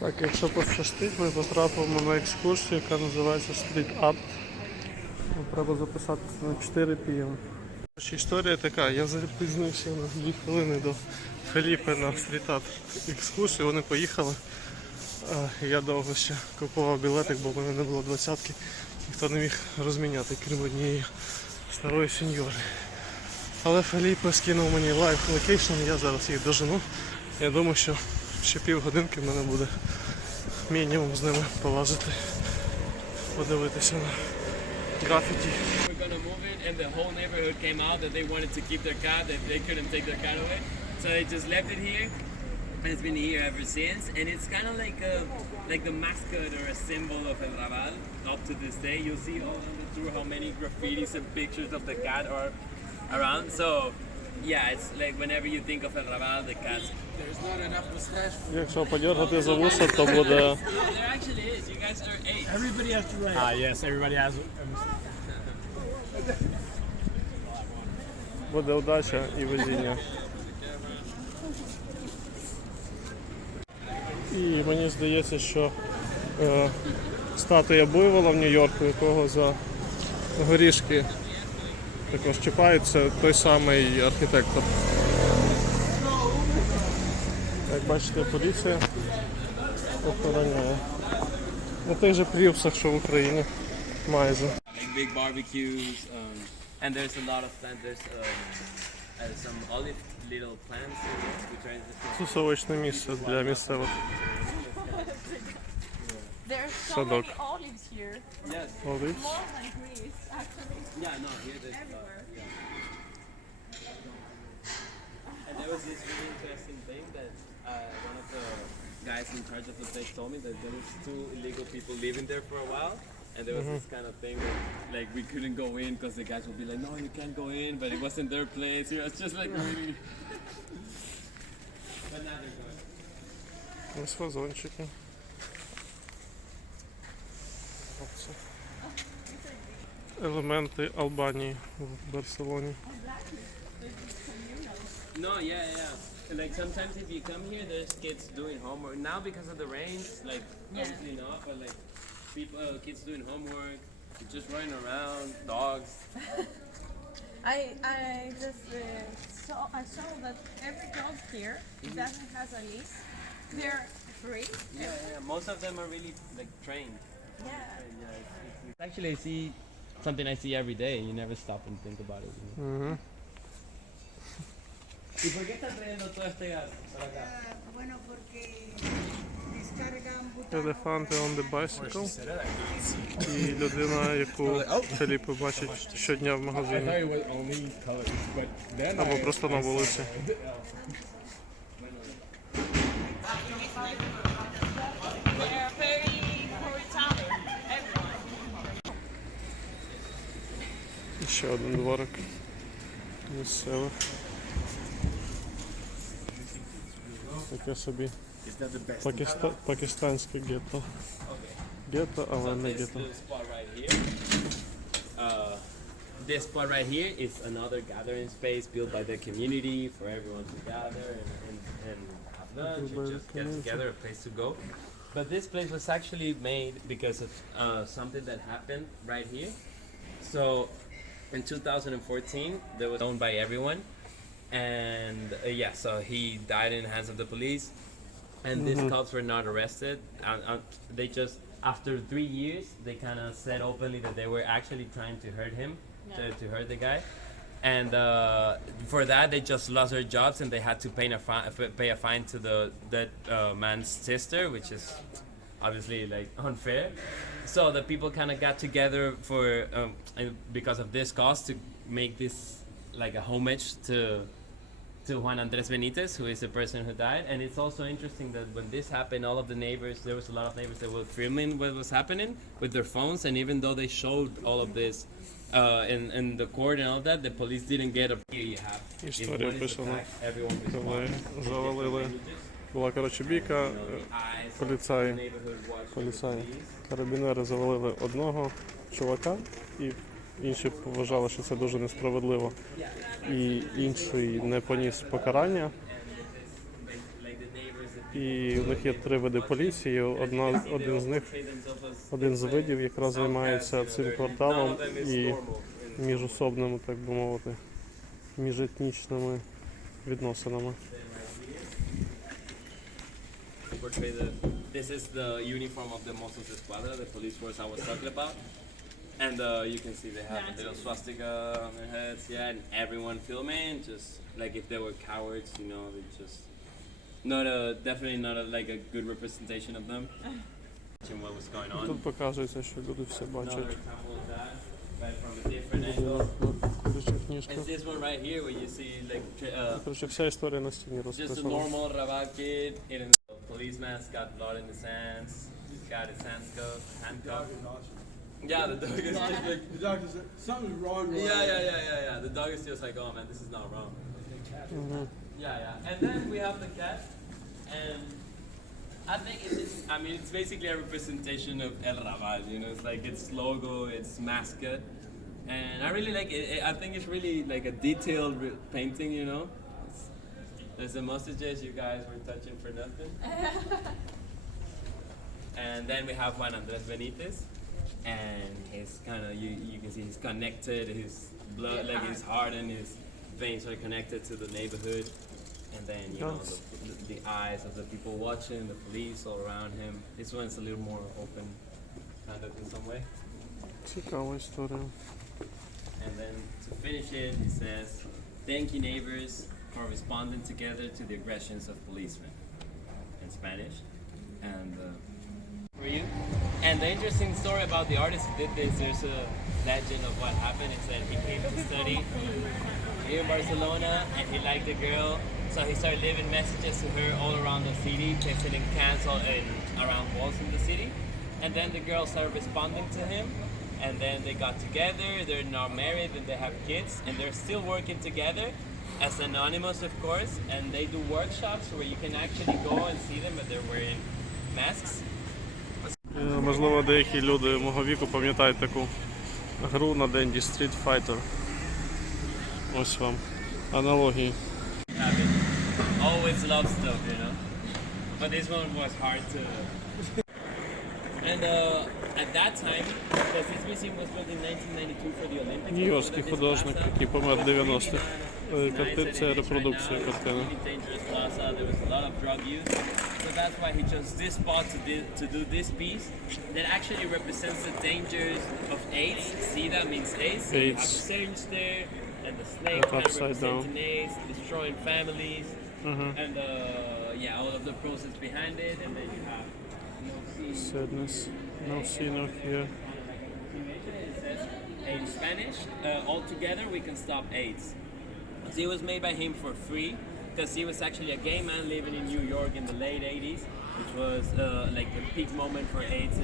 Так, якщо пощастить, ми потрапимо на екскурсію, яка називається Street Art. Треба записатися на 4 p.m. Історія така, я запізнився на 2 хвилини до Феліпе на Street Art екскурсію, вони поїхали. Я довго ще купував білетик, бо в мене не було 20-ки. Ніхто не міг розміняти, крім однієї старої сеньори. Але Феліпе скинув мені лайв локейшн, я зараз їх дожену. Я думаю, що ще півгодинки в мене буде мінімум з ними полазити, подивитися на графіті. And the whole neighborhood came out that they wanted to keep their cat, that they couldn't take their cat away. So they just left it here, and it's been here ever since. And it's kind of like the mascot or a symbol of El Raval up to this day. You'll see all through how many graffitis and pictures of the cat are around. So yeah, it's like whenever you think of El Raval, the cat. There's not enough mustache. Якщо подергати за вуса, то буде... There actually is. You guys are 8. Everybody has to write. Yes, everybody has a mustache. Буде удача і везіння. І мені здається, що статуя буйвола в Нью-Йорку, якого за горішки також чіпають, це той самий архітектор. Як бачите, поліція охороняє. На тих же пріусах, що в Україні, майже. Big barbecues, and there's a lot of plants. There's some olive little plants which are Тусовочне місце для місцевих. There's so Sadok. many olives here. yes. Olives. More than Greece, actually. Yeah, no, here there's Everywhere. And there was this really interesting thing that one of the guys in charge of the place told me that there was 2 illegal people living there for a while. And there was this kind of thing that, like, we couldn't go in because the guys would be like, no, you can't go in, but it wasn't their place. You know, it's just like really... But now they're good. Ось вазончики. Оце. Елементи Албанії в Барселоні. No, yeah. Like sometimes if you come here, there's kids doing homework. Now because of the rains, like obviously not, but like people, kids doing homework, just running around, dogs. I just I saw that every dog here that has a leash, they're free. Yeah. Most of them are really like trained. Yeah. It's actually I see something I see every day. You never stop and think about it. You know? ¿Y por qué están trayendo todo este gas para acá? Bueno, porque descargan Елефанти on the bicycle. І людина, яку Феліпе бачить щодня в магазині. Або просто на вулиці. They're very for Italian. Everyone. І ще один дворик місцевих. Таке собі пакистанське гетто. Гетто, але не гетто. This spot right here is another gathering space built by the community for everyone to gather and have lunch or just get together, a place to go. But this place was actually made because of something that happened right here. So in 2014, that was owned by everyone. And so he died in the hands of the police. And these cops were not arrested. They just, after 3 years, they kind of said openly that they were actually trying to hurt him, to hurt the guy. And for that, they just lost their jobs and they had to pay a fine to that man's sister, which is obviously like unfair. So the people kind of got together for because of this cause to make this like a homage to Juan Andres Benitez, who is the person who died. And it's also interesting that when this happened, all of the neighbors, there was a lot of neighbors that were filming what was happening with their phones, and even though they showed all of this in the court and all that, the police didn't get a... Here you have. Історія писана, коли завалили. Була, коротше, бійка, поліцаї, карабінери завалили одного чувака, і інші вважали, що це дуже несправедливо. І інший не поніс покарання. І у них є 3 види поліції. Один з видів якраз займається цим кварталом і міжособними, так би мовити, міжетнічними відносинами. This is the uniform of the Mossos Esquadra, the police force I was talking about. And you can see they have a little swastika on their heads, yeah, and everyone filming, just like if they were cowards, you know, they just definitely not like a good representation of them. What was going on. Тут показується, що люди все Another бачать. example of that, right from a different angle. Коротше, книжка. And this one right here, where you see like Коротше, вся історія на стіні just a розписана. normal Raval kid in a police mask, got blood in his hands, got his handcuffed. Yeah, the dog is just like, The doctor said something's wrong. yeah. The dog is just like, oh man, this is not wrong. Yeah. And then we have the cat, and I think it's basically a representation of El Raval, you know, it's like its logo, its mascot. And I really like it. I think it's really like a detailed painting, you know. There's the mustaches you guys were touching for nothing. And then we have Juan Andres Benitez. And he's kind of, you can see he's connected, his blood, like his heart and his veins are connected to the neighborhood. And then, you know, the eyes of the people watching, the police all around him. This one's a little more open, kind of in some way. Цікава історія. And then to finish it, he says, thank you neighbors for responding together to the aggressions of policemen, in Spanish. And for you. And the interesting story about the artist who did this, there's a legend of what happened, is that he came to study here in Barcelona and he liked the girl, so he started leaving messages to her all around the city, pasting cans around walls in the city. And then the girl started responding to him, and then they got together, they're now married and they have kids, and they're still working together as anonymous, of course, and they do workshops where you can actually go and see them, but they're wearing masks. Можливо, деякі люди мого віку пам'ятають таку гру на денді Street Fighter. Ось вам аналогії. Always love stuff, you know. But this one was hard to. And at that time, because this museum was built in 1992 for the Olympics. Нью-Йоркський художник, який помер в 90-х. Це репродукція картини. Dangerous plaza. There was a lot of drug use. So that's why he chose this spot to do this piece that actually represents the dangers of AIDS. See, that means AIDS. So you have the syringe there, and the snake kind of representing AIDS, destroying families, and all of the process behind it, and then you have no see. Sadness. No see, no hear. In Spanish, altogether we can stop AIDS. So it was made by him for free, because he was actually a gay man living in New York in the late 80s, which was like the peak moment for AIDS.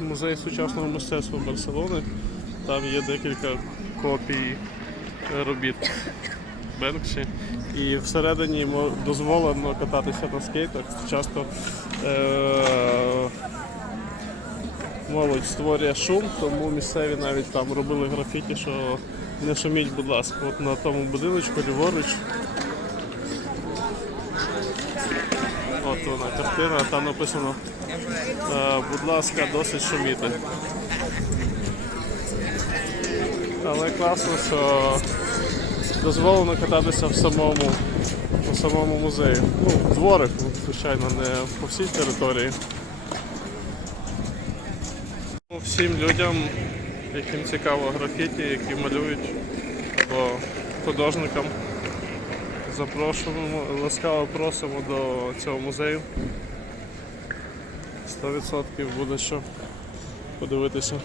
Музей сучасного мистецтва Барселони. Там є декілька копій робіт Бенксі. І всередині дозволено кататися на скейтах. Часто молодь створює шум, тому місцеві навіть там робили графіті, що не шуміть, будь ласка. От на тому будиночку ліворуч. От вона картина, там написано будь ласка, досить шуміти. Але класно, що дозволено кататися в самому музеї. Ну, в дворах, звичайно, не по всій території. Всім людям, яким цікаво графіті, які малюють, або художникам, запрошуємо, ласкаво просимо до цього музею. 100% буде що подивитися.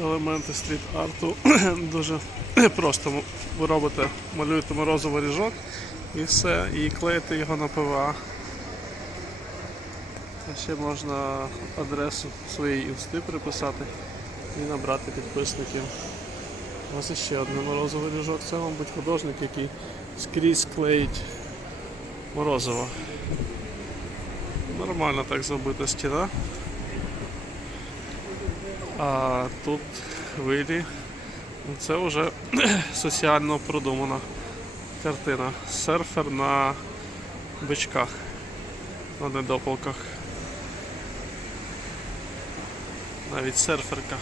Елементи стріт-арту дуже просто. Ви робите, малюєте морозовий ріжок і все, і клеїте його на ПВА. Ще можна адресу своєї інсти приписати і набрати підписників. Ось ще один морозовий ріжок. Це, мабуть, художник, який скрізь клеїть морозиво. Нормально так забита стіна. А тут хвилі Це вже соціально продумана картина. Серфер на бичках, на недопалках. Навіть серферка.